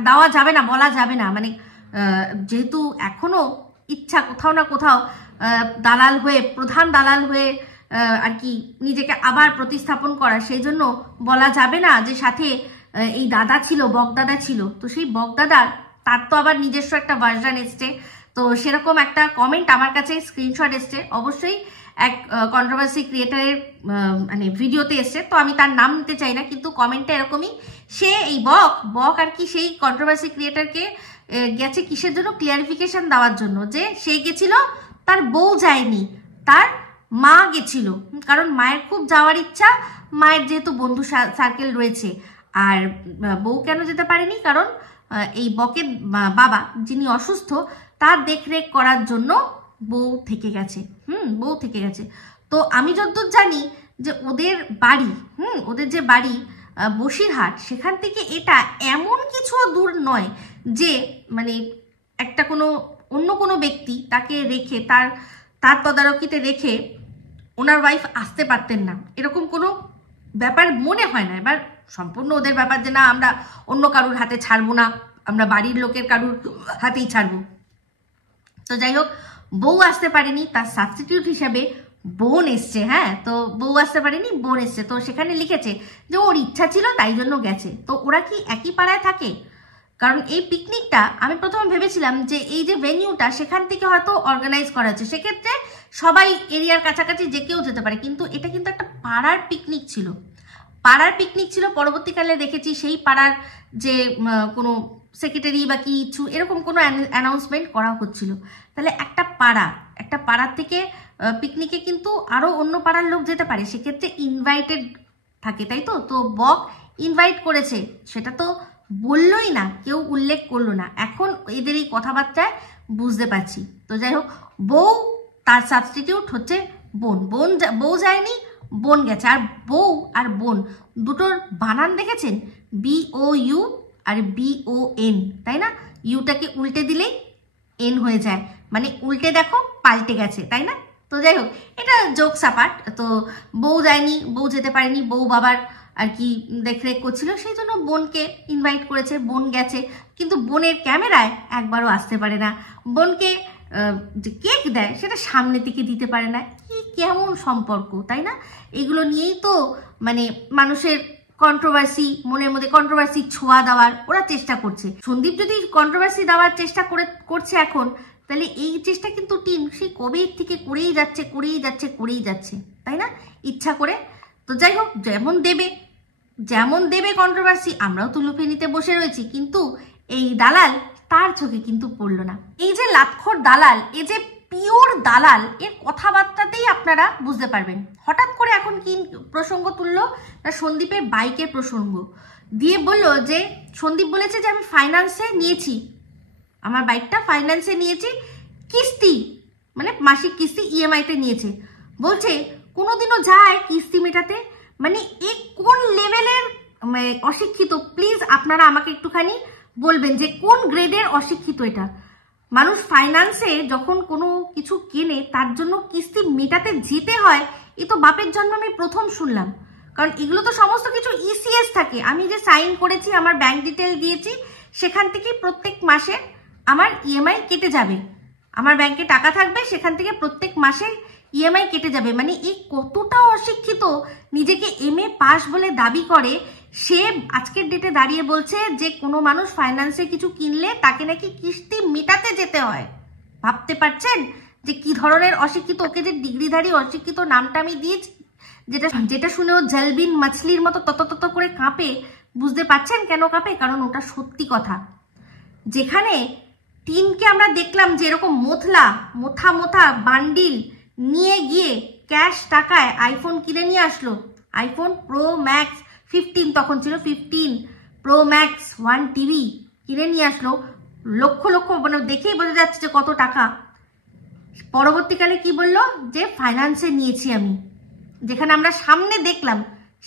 দেওয়া যাবে না, বলা যাবে না। মানে যেহেতু এখনো ইচ্ছা কোথাও না কোথাও দালাল হয়ে, প্রধান দালাল হয়ে আর কি নিজেকে আবার প্রতিস্থাপন করা, সেই জন্য বলা যাবে না যে সাথে এই দাদা ছিল, বকদাদা ছিল। তো সেই বকদাদার তার তো আবার নিজস্ব একটা ভার্সন এসছে, তো সেরকম একটা কমেন্ট আমার কাছে স্ক্রিনশট এসছে, অবশ্যই এক কন্ট্রোভার্সি ক্রিয়েটারের মানে ভিডিওতে এসছে, তো আমি তার নাম নিতে চাই না, কিন্তু কমেন্টটা এরকমই। সে এই বক আর কি সেই কন্ট্রোভার্সি ক্রিয়েটারকে গেছে কিসের জন্য, ক্লিয়ারিফিকেশন দেওয়ার জন্য, যে সে গেছিল তার বউ যায়নি, তার মা গেছিল, কারণ মায়ের খুব যাওয়ার ইচ্ছা, মায়ের যেহেতু বন্ধু সার্কেল রয়েছে। আর বউ কেন যেতে পারেনি, কারণ এই বকের বাবা যিনি অসুস্থ তার দেখরেখ করার জন্য বউ থেকে গেছে। বউ থেকে গেছে। তো আমি যতদূর জানি যে ওদের বাড়ি, ওদের যে বাড়ি বসিরহাট, সেখান থেকে এটা এমন কিছু দূর নয় যে মানে একটা অন্য কোনো ব্যক্তি তাকে রেখে তার তদারকিতে রেখে ওনার ওয়াইফ আসতে পারতেন না, এরকম কোনো ব্যাপার মনে হয় না। এবার সম্পূর্ণ ওদের ব্যাপার যে না আমরা অন্য কারুর হাতে ছাড়বো না, আমরা বাড়ির লোকের কারুর হাতেই ছাড়বো। তো যাই হোক, বউ আসতে পারেনি, তার সাবস্টিটিউট হিসাবে বোন এসছে। হ্যাঁ, তো বউ আসতে পারেনি, বোন এসছে। তো সেখানে লিখেছে যে ওর ইচ্ছা ছিল তাই জন্য গেছে। তো ওরা কি একই পাড়ায় থাকে? কারণ এই পিকনিকটা আমি প্রথমে ভেবেছিলাম যে এই যে ভেনিউটা সেখান থেকে হয়তো অর্গানাইজ করা হচ্ছে, সেক্ষেত্রে সবাই এরিয়ার কাছাকাছি যে কেউ যেতে পারে, কিন্তু এটা কিন্তু একটা পাড়ার পিকনিক ছিল। পরবর্তীকালে দেখেছি সেই পাড়ার যে কোনো সেক্রেটারি বা কিছু এরকম কোনো অ্যানাউন্সমেন্ট করা হচ্ছিল। তাহলে একটা পাড়ার থেকে পিকনিকে কিন্তু আরও অন্য পাড়ার লোক যেতে পারে, সেক্ষেত্রে ইনভাইটেড থাকে, তাই তো? তো বক ইনভাইট করেছে, সেটা তো বললোই না, কেউ উল্লেখ করলো না। এখন এদের এই কথাবার্তায় বুঝতে পারছি। তো যাই হোক, বউ তার সাবস্টিটিউট হচ্ছে বোন। বউ যায়নি, বোন গেছে। আর বউ আর বোন দুটোর বানান দেখেছেন, BOU আর BON, তাই না? ইউটাকে উল্টে দিলেই এন হয়ে যায়, মানে উল্টে দেখো পাল্টে গেছে, তাই না? তো যাই হোক, এটা জোকস অ্যাপার্ট। তো বউ যায়নি, বউ যেতে পারেনি, বউ বাবার আর কি দেখরেখ করছিল, সেই জন্য বোনকে ইনভাইট করেছে, বোন গেছে, কিন্তু বোনের ক্যামেরায় একবারও আসতে পারে না, বোনকে যে কেক দেয় সেটা সামনে থেকে দিতে পারে না। কি কেমন সম্পর্ক, তাই না? এগুলো নিয়েই তো মানে মানুষের কন্ট্রোভার্সি, মনের মধ্যে কন্ট্রোভার্সি ছোঁয়া দেওয়ার ওরা চেষ্টা করছে। সন্দীপ যদি কন্ট্রোভার্সি দেওয়ার চেষ্টা করছে এখন, তাহলে এই চেষ্টা কিন্তু টিম সেই কবে থেকে করেই যাচ্ছে, তাই না? ইচ্ছা করে। তো যাই হোক, যেমন দেবে কন্ট্রোভার্সি, আমরাও তো লুফে নিতে বসে রয়েছি, কিন্তু এই দালাল তার চোখে কিন্তু পড়লো না। এই যে লাতখোর দালাল, এই যে পিওর দালাল, এর কথাবার্তাতেই আপনারা বুঝতে পারবেন। হঠাৎ করে এখন কি প্রসঙ্গ তুললো না, সন্দীপের বাইকের প্রসঙ্গ দিয়ে বললো যে সন্দীপ বলেছে যে আমি ফাইন্যান্সে নিয়েছি, আমার বাইকটা ফাইন্যান্সে নিয়েছি, কিস্তি মানে মাসিক কিস্তি ইএমআইতে নিয়েছে। বলছে কোনোদিনও যায় কিস্তি মেটাতে, মানে এ কোন লেভেলের অশিক্ষিত? প্লিজ আপনারা আমাকে একটুখানি বলবেন যে কোন গ্রেডের অশিক্ষিত এটা। মানুষ ফাইন্যান্সে যখন কোনো কিছু কেনে তার জন্য কিস্তি মেটাতে যেতে হয়, এ তো বাপের জন্ম আমি প্রথম শুনলাম। কারণ এগুলো তো সমস্ত কিছু ইসিএস থাকে, আমি যে সাইন করেছি, আমার ব্যাংক ডিটেল দিয়েছি, সেখান থেকে প্রত্যেক মাসে আমার ইএমআই কেটে যাবে, আমার ব্যাংকে টাকা থাকবে, সেখান থেকে প্রত্যেক মাসে ইএমআই কেটে যাবে। মানে এই কতটা অশিক্ষিত, নিজেকে এমএ পাস বলে দাবি করে, সে আজকের ডেটে দাঁড়িয়ে বলছে যে কোনো মানুষ ফাইন্যান্সে কিছু কিনলে তাকে নাকি কিস্তি মেটাতে যেতে হয়। ভাবতে পারছেন যে কি ধরনের অশিক্ষিত? ওকে যে ডিগ্রিধারী অশিক্ষিত নামটা আমি দিয়েছি, যেটা শুনেও জলবিন মাছলির মতো তত করে কাঁপে, বুঝতে পারছেন কেন কাঁপে? কারণ ওটা সত্যি কথা। যেখানে টিমকে আমরা দেখলাম যে এরকম মোথা বান্ডিল নিয়ে গিয়ে ক্যাশ টাকায় আইফোন কিনে নিয়ে আসলো, আইফোন প্রো ম্যাক্স 15 তখন ছিল, 15 প্রো ম্যাক্স 1 টিভি কিনে নিয়ে আসলো, লক্ষ মানে দেখেই বোঝা যাচ্ছে যে কত টাকা। পরবর্তীকালে কি বললো যে ফাইন্যান্সে নিয়েছি আমি, যেখানে আমরা সামনে দেখলাম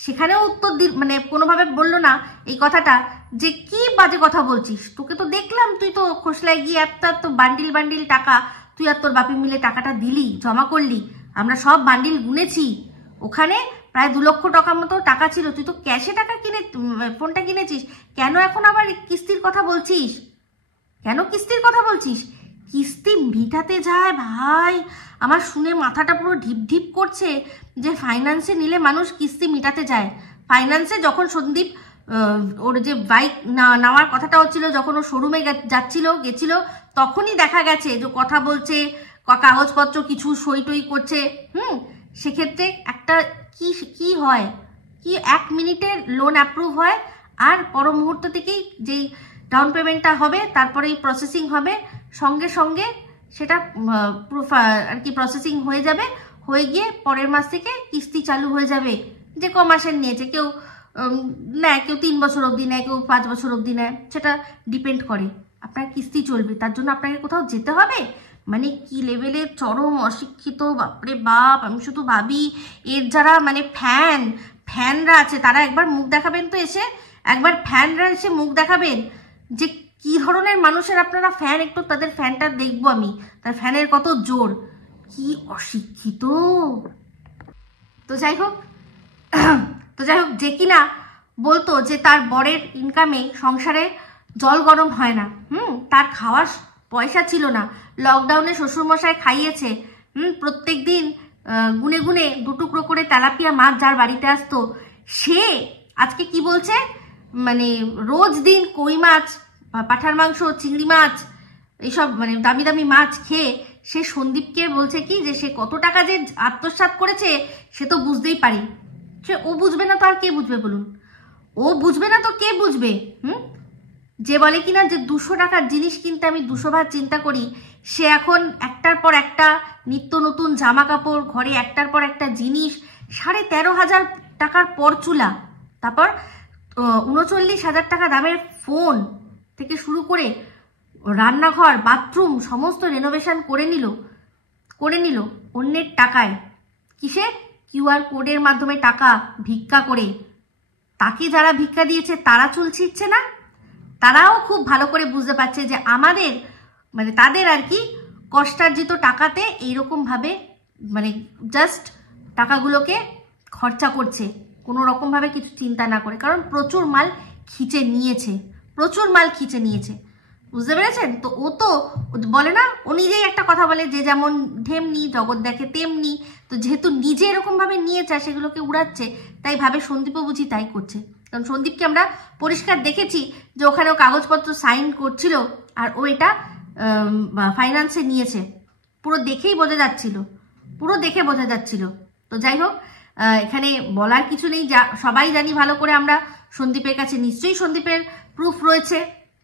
সেখানেও উত্তর মানে কোনোভাবে বললো না এই কথাটা যে কি বাজে কথা বলছিস, তোকে তো দেখলাম তুই তো খোসলায় গিয়ে এত বান্ডিল টাকা তুই আর তোর বাপি মিলে টাকাটা দিলি, জমা করলি, আমরা সব বান্ডিল গুনেছি, ওখানে প্রায় 2 লক্ষ টাকার মতো টাকা ছিল, তুই তো ক্যাশে টাকা কিনে ফোনটা কিনেছিস, কেন এখন আবার কিস্তির কথা বলছিস? কিস্তি মিটাতে যায় ভাই, আমার শুনে মাথাটা পুরো ঢিপ করছে যে ফাইন্যান্সে নিলে মানুষ কিস্তি মিটাতে যায়। ফাইন্যান্সে যখন সন্দীপ ওর যে বাইক নেওয়ার কথাটা হচ্ছিল, যখন ও শোরুমে গেছিল, তখনই দেখা গেছে যে কথা বলছে, কাগজপত্র কিছু সই টই করছে। সেক্ষেত্রে একটা কি হয়, কি 1 মিনিটে লোন অ্যাপ্রুভ হয়, আর পর মুহূর্ত থেকেই যেই ডাউন পেমেন্টটা হবে তারপরেই প্রসেসিং হবে, সঙ্গে সঙ্গে সেটা আর কি প্রসেসিং হয়ে যাবে, হয়ে গিয়ে পরের মাস থেকে কিস্তি চালু হয়ে যাবে। যে ক মাসের নিয়েছে, কেউ নেয়, কেউ 3 বছর অবধি নেয়, কেউ 5 বছর অবধি নেয়, সেটা ডিপেন্ড করে। আপনার কিস্তি চলবে, তার জন্য আপনাকে কোথাও যেতে হবে। মানে কি লেভেলের চরম অশিক্ষিত, বাপরে বাপ! আমি শুধু ভাবি এর যারা মানে ফ্যানরা আছে তারা একবার মুখ দেখাবেন তো, ফ্যানরা এসে মুখ দেখাবেন যে কি ধরনের মানুষের আপনারা ফ্যান, একটু তাদের ফ্যানটা দেখবো আমি, তার ফ্যানের কত জোর, কি অশিক্ষিত। তো যাই হোক যে কিনা বলতো যে তার বরের ইনকামে সংসারে জল গরম হয় না, তার খাওয়ার পয়সা ছিল না, লকডাউনে শ্বশুরমশাই খাইয়েছে, প্রত্যেক দিন গুনে 2 টুকরো করে তেলাপিয়া মাছ যার বাড়িতে আসতো, সে আজকে কি বলছে, মানে রোজ দিন কই মাছ, পাঠার মাংস, চিংড়ি মাছ, এইসব মানে দামি মাছ খেয়ে সে সন্দীপকে বলছে কি যে সে কত টাকা যে আত্মসাৎ করেছে সে তো বুঝতেই পারি। ও বুঝবে না তো আর কে বুঝবে বলুন? ও বুঝবে না তো কে বুঝবে? যে বলে কিনা যে 200 টাকার জিনিস কিনতে আমি 200 বার চিন্তা করি, সে এখন একটার পর একটা নিত্য নতুন জামা কাপড়, ঘরে একটার পর একটা জিনিস, 13,500 টাকার পরচুলা, তারপর 39,000 টাকা দামের ফোন থেকে শুরু করে রান্নাঘর, বাথরুম সমস্ত রেনোভেশন করে নিল অন্যের টাকায়। কিসে? কিউআর কোডের মাধ্যমে টাকা ভিক্ষা করে। তাকে যারা ভিক্ষা দিয়েছে তারা চুল ছিঁড়ছে না? তারাও খুব ভালো করে বুঝতে পারছে যে আমাদের মানে তাদের আর কি কষ্টার্জিত টাকাতে এইরকম ভাবে মানে জাস্ট টাকাগুলোকে খরচা করছে। কোনো রকমভাবে কিছু চিন্তা না করে, কারণ প্রচুর মাল খিচে নিয়েছে, প্রচুর মাল খিচে নিয়েছে, বুঝতে পেরেছেন? তো ও তো বলে না, ও নিজেই একটা কথা বলে যে যেমন ঢেমনি জগৎ দেখে তেমনি। তো যেহেতু নিজে এরকমভাবে নিয়েছে সেগুলোকে উড়াচ্ছে, তাই ভাবে সন্দীপও বুঝি তাই করছে। কারণ সন্দীপকে আমরা পরিষ্কার দেখেছি যে ওখানেও কাগজপত্র সাইন করছিল আর ও এটা ফাইন্যান্সে নিয়েছে, পুরো দেখেই বোঝা যাচ্ছিল, পুরো দেখে বোঝা যাচ্ছিল। তো যাই হোক, এখানে বলার কিছু নেই, যা সবাই জানি ভালো করে আমরা, সন্দীপের কাছে নিশ্চয়ই সন্দীপের প্রুফ রয়েছে।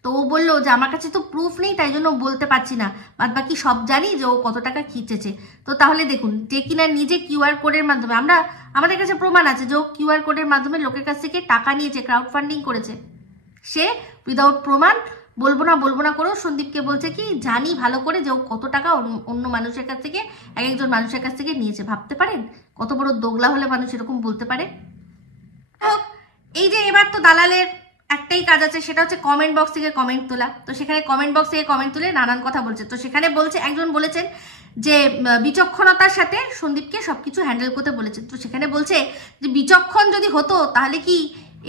তো ও বললো যে আমার কাছে তো প্রুফ নেই, তাই জন্য বলতে পারছি না, বাদ বাকি সব জানি যে ও কত টাকা খিচেছে। তো তাহলে দেখুন, যে কিনা নিজে কিউআর কোডের মাধ্যমে, আমাদের কাছে প্রমাণ আছে যে ও কিউআর কোডের মাধ্যমে লোকের কাছ থেকে টাকা নিয়েছে, ক্রাউড ফান্ডিং করেছে, সে উইদাউট প্রমাণ বলবো না করেও সন্দীপকে বলছে কি জানি ভালো করে যে ও কত টাকা অন্য মানুষের কাছ থেকে, একজন মানুষের কাছ থেকে নিয়েছে। ভাবতে পারেন কত বড় দোগলা হলে মানুষ এরকম বলতে পারে? এই যে এবার তো দালালের একটাই কাজ আছে, সেটা হচ্ছে কমেন্ট বক্স থেকে কমেন্ট তোলা। তো সেখানে কমেন্ট বক্স থেকে কমেন্ট তুলে নানান কথা বলছে। তো সেখানে বলছে, একজন বলেছেন যে বিচক্ষণতার সাথে সন্দীপকে সবকিছু হ্যান্ডেল করতে বলেছে। তো সেখানে বলছে যে বিচক্ষণ যদি হতো তাহলে কি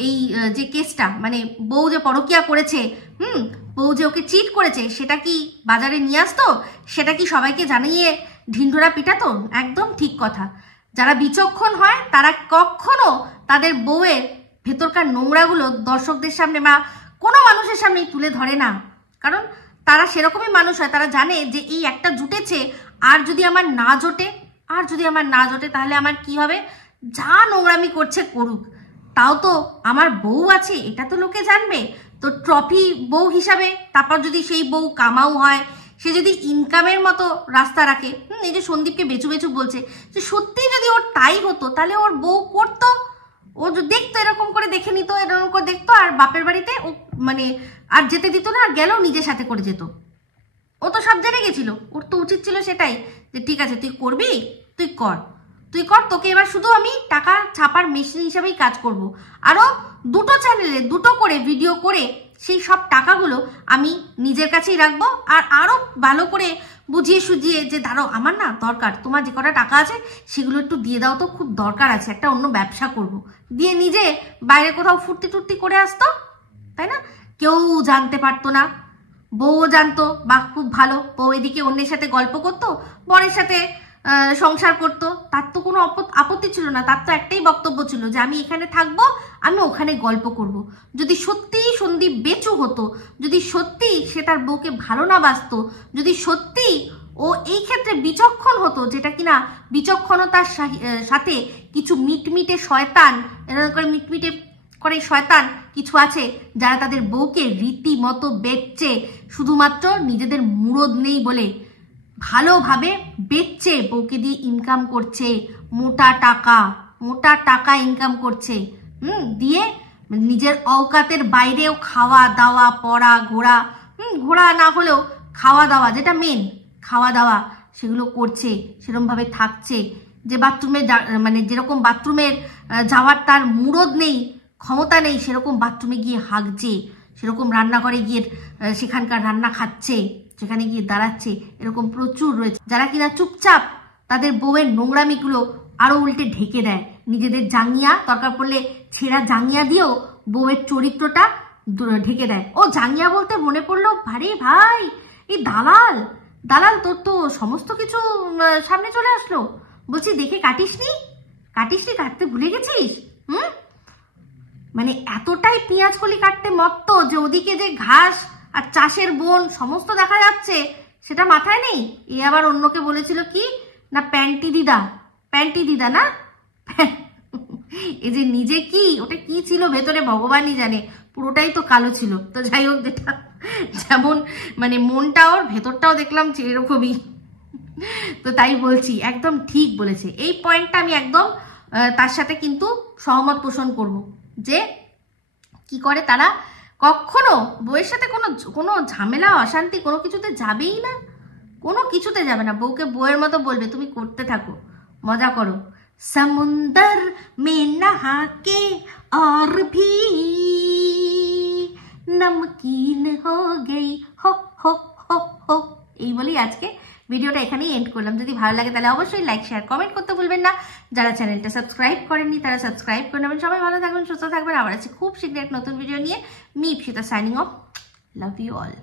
এই যে কেসটা, মানে বউ যে পরকিয়া করেছে, বউ যে ওকে চিট করেছে, সেটা কি বাজারে নিয়ে আসতো, সেটা কি সবাইকে জানিয়ে ঢিন্ডোরা পিটাতো? একদম ঠিক কথা। যারা বিচক্ষণ হয় তারা কখনো তাদের বউয়ের ভেতরকার নোংরাগুলো দর্শকদের সামনে বা কোনো মানুষের সামনেই তুলে ধরে না, কারণ তারা সেরকমই মানুষ হয়। তারা জানে যে এই একটা জুটেছে, আর যদি আমার না জোটে তাহলে আমার কি হবে? যা নোংরামি করছে করুক, তাও তো আমার বউ আছে, এটা তো লোকে জানবে। তো ট্রফি বউ হিসাবে, তারপর যদি সেই বউ কামাও হয়, সে যদি ইনকামের মতো রাস্তা রাখে, এই যে সন্দীপকে বেচু বেচু বলছে, যে সত্যি যদি ওর তাই হতো তাহলে ওর বউ করতো, ও দেখতো, এরকম করে দেখে নিত, এরকম করে দেখতো, আর বাপের বাড়িতে ও মানে আর যেতে দিত না, গেলেও নিজের সাথে করে যেত। ও তো সব জেনে গেছিল, ওর তো উচিত ছিল সেটাই, যে ঠিক আছে তুই করবি, তুই কর, তোকে এবার শুধু আমি টাকা ছাপার মেশিন হিসাবেই কাজ করব। আরও 2টো চ্যানেলে 2টো করে ভিডিও করে সেই সব টাকাগুলো আমি নিজের কাছেই রাখবো, আর আরও ভালো করে বুঝিয়ে সুঝিয়ে যে দাঁড়াও, আমার না দরকার, তোমার যে কটা টাকা আছে সেগুলো একটু দিয়ে দাও, তো খুব দরকার আছে, একটা অন্য ব্যবসা করব, দিয়ে নিজে বাইরে কোথাও ফুর্তি টুর্তি করে আসতো, তাই না? কেউ জানতে পারতো না, বউও জানতো, বা খুব ভালো, বউ এদিকে অন্যের সাথে গল্প করতো, বরের সাথে সংসার করতো, তার তো কোনো আপত্তি ছিল না। তার তো একটাই বক্তব্য ছিল যে আমি এখানে থাকবো, আমি ওখানে গল্প করব। যদি সত্যিই সন্দীপ বেচু হতো, যদি সত্যি সে তার বউকে ভালো না বাসতো, যদি সত্যি ও এই ক্ষেত্রে বিচক্ষণ হতো, যেটা কিনা বিচক্ষণতার সাথে কিছু মিটমিটে শয়তান, এরকম করে মিটমিটে করে শয়তান কিছু আছে যারা তাদের বউকে রীতিমতো বেচছে, শুধুমাত্র নিজেদের মুরদ নেই বলে ভালোভাবে বেচছে, বউকে দিয়ে ইনকাম করছে, মোটা টাকা ইনকাম করছে, দিয়ে নিজের অওকাতের বাইরেও খাওয়া দাওয়া, পড়া, ঘোরা না হলেও খাওয়া দাওয়া, যেটা মেন খাওয়া দাওয়া, সেগুলো করছে, সেরকমভাবে থাকছে, যে বাথরুমে মানে যেরকম বাথরুমের যাওয়ার তার মুরদ নেই, ক্ষমতা নেই, সেরকম বাথরুমে গিয়ে হাগছে, সেরকম রান্নাঘরে গিয়ে সেখানকার রান্না খাচ্ছে, সেখানে গিয়ে দাঁড়াচ্ছে, এরকম প্রচুর রয়েছে যারা কিনা চুপচাপ তাদের বউয়ের নোংরামিগুলো আরো উল্টে ঢেকে দেয়, নিজেদের জাঙ্গিয়া, দরকার পড়লে ছেঁড়া জাঙ্গিয়া দিয়েও বউয়ের চরিত্রটা ঢেকে দেয়। ও জাঙ্গিয়া বলতে মনে পড়লো, ভারে ভাই, এই দালাল তোর তো সমস্ত কিছু সামনে চলে আসলো। বলছি দেখে কাটিসনি, কাটতে ভুলে গেছিস? মানে এতটাই পেঁয়াজ কলি কাটতে মত্ত যে ওদিকে যে ঘাস আর চাষের বন সমস্ত দেখা যাচ্ছে, সেটা মাথায় নেই। এ আবার অন্যকে বলেছিল কি না, প্যান্টি দিদা না, এই যে নিজে কি, ওটা কি ছিল ভেতরে ভগবানই জানে, পুরোটাই তো কালো ছিল। তো যাই হোক, যেটা যেমন মানে মনটা ওর, ভেতরটাও দেখলাম এরকমই। তো তাই বলছি, একদম ঠিক বলেছে, এই পয়েন্টটা আমি একদম তার সাথে কিন্তু সহমত পোষণ করব, যে কি করে তারা কখনো বউয়ের সাথে কোনো ঝামেলা অশান্তি কোনো কিছুতে যাবেই না, কোনো কিছুতে যাবে না। বউকে বউয়ের মতো বলবে, তুমি করতে থাকো, মজা করো। সমুন্দর মে নহা কে और भी नमकीन हो गई हो हो हो हो, এই বলি আজকে ভিডিওটা এখানেই এন্ড করলাম। যদি ভালো লাগে তাহলে অবশ্যই লাইক শেয়ার কমেন্ট করতে ভুলবেন না। যারা চ্যানেলটা সাবস্ক্রাইব করেননি তারা সাবস্ক্রাইব করে নেবেন। সবাই ভালো থাকবেন, সুস্থ থাকবেন। আবার আছে খুব শীঘ্র এক নতুন ভিডিও নিয়ে। Me Ipsita signing off. Love you all.